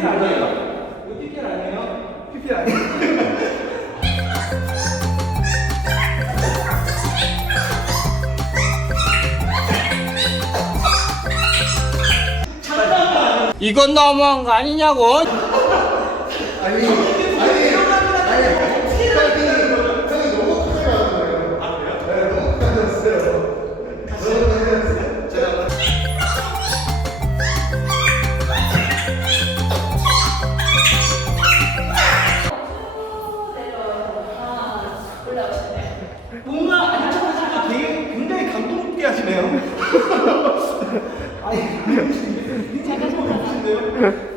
PPL 아니에요? 이거 PPL 아니에요? PPL 아니에요? 이건 너무한 거 아니냐고? 아니. 아니, 잠깐 잠깐.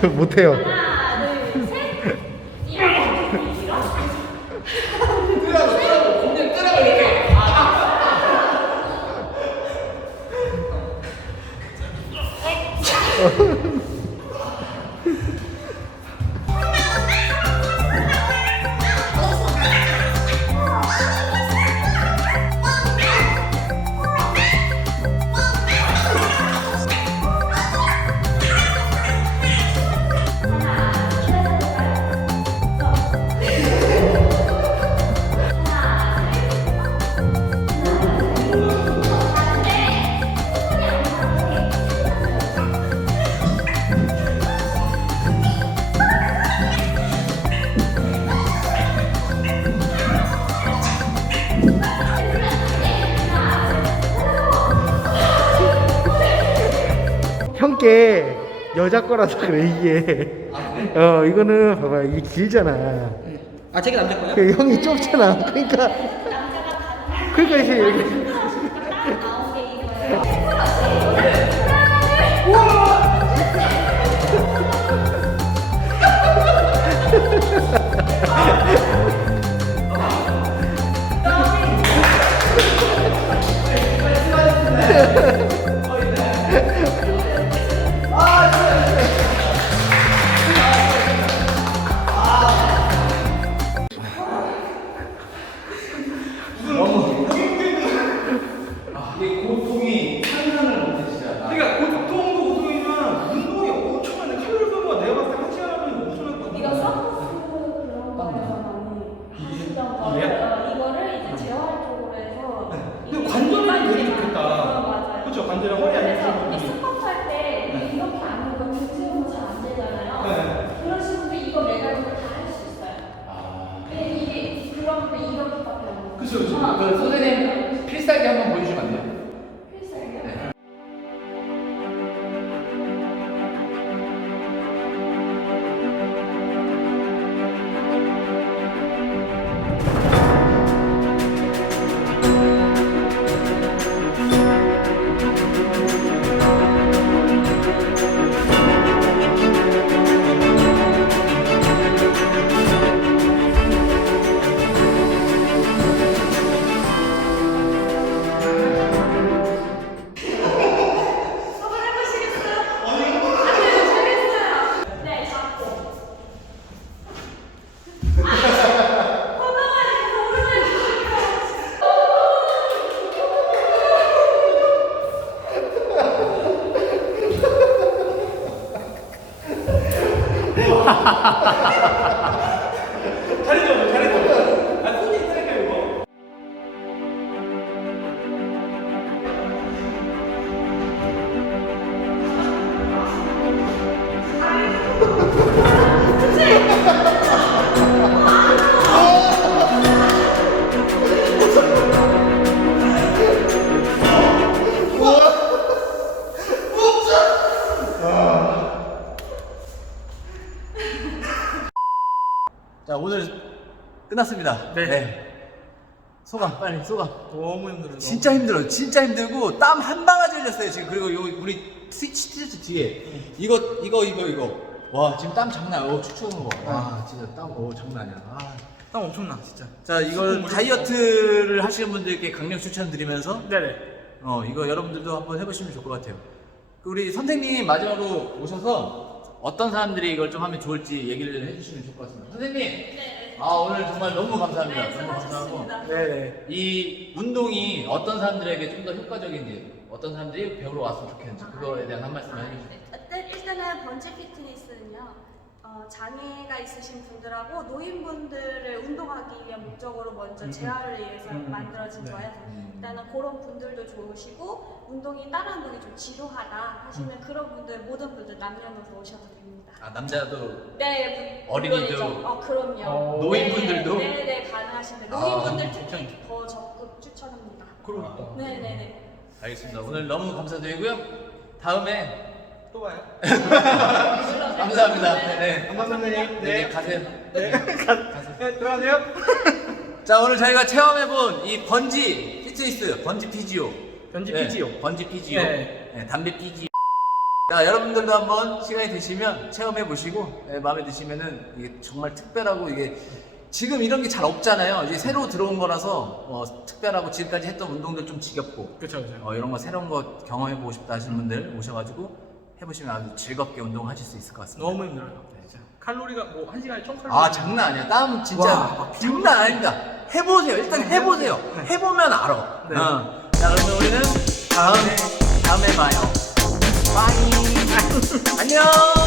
저 못해요. 게 여자 거라서 그래 이게. 어 이거는 봐봐 이게 길잖아. 아 저게 남자 거예요? 그 형이 좁잖아. 그러니까 그러니까 이제 이렇게. 끝났습니다. 네. 소감 빨리 소감. 너무 힘들어요. 진짜 힘들어요. 진짜 힘들고 땀 한 방아지 흘렸어요 지금. 그리고 요 우리 스위치 티셔츠 뒤에 이거 이거 이거 이거. 와 지금 땀 장난. 어 축축한 거. 와 진짜 땀. 어 장난 아니야. 아. 땀 엄청나, 진짜. 자 이걸 다이어트를 하시는 분들께 강력 추천드리면서 네네. 어 이거 여러분들도 한번 해보시면 좋을 것 같아요. 그 우리 선생님 마지막으로 오셔서 어떤 사람들이 이걸 좀 하면 좋을지 얘기를 해주시면 좋을 것 같습니다. 선생님, 네. 아 오늘 정말 너무 감사합니다. 네, 너무 감사하고 수고하셨습니다. 네네. 이 운동이 어떤 사람들에게 좀 더 효과적인지, 어떤 사람들이 배우러 왔으면 좋겠는지 그거에 대한 한 말씀 해주세요. 일단, 일단은 번지 피트니스는요. 어, 장애가 있으신 분들하고 노인분들을 운동하기 위한 목적으로 먼저 재활을 위해서 음. 만들어진 네. 거예요. 음. 일단은 그런 분들도 좋으시고 운동이 다른 운동이 좀 지루하다 하시는 음. 그런 분들 모든 분들 남녀노소 오셔도 됩니다. 아 남자도 네, 물- 어린이도? 물론이죠. 어, 그럼요. 어, 노인분들도? 네, 네, 네, 가능하신데 아, 노인분들. 특히 더 적극 추천합니다. 그러니까. 네, 네, 네. 알겠습니다. 오늘 너무 감사드리고요. 다음에 또 봐요. 감사합니다. 네, 감사합니다. 네, 네 가세요. 네. 네, 들어가세요. 자 오늘 저희가 체험해본 이 번지 피트니스, 번지 피지오, 번지 네, 피지오. 번지 피지오, 네. 네, 담배 피지오. 자, 여러분들도 한번 시간이 되시면 체험해 보시고 예, 마음에 드시면은 이게 정말 특별하고 이게 지금 이런 게 잘 없잖아요. 이제 새로 들어온 거라서 어, 특별하고 지금까지 했던 운동들 좀 지겹고 그렇죠, 그렇죠. 어, 이런 거 새로운 거 경험해 보고 싶다 하시는 분들 오셔가지고 해보시면 아주 즐겁게 운동하실 수 있을 것 같습니다. 너무 힘들어요. 진짜. 칼로리가 뭐 한 시간에 1000칼로리. 아 장난 아니야. 땀 진짜 와, 장난 아닙니다. 해보세요. 일단 해보세요. 해보면 알아. 네. 어. 자 그러면 우리는 다음에 다음에 봐요. 빠이. 안녕.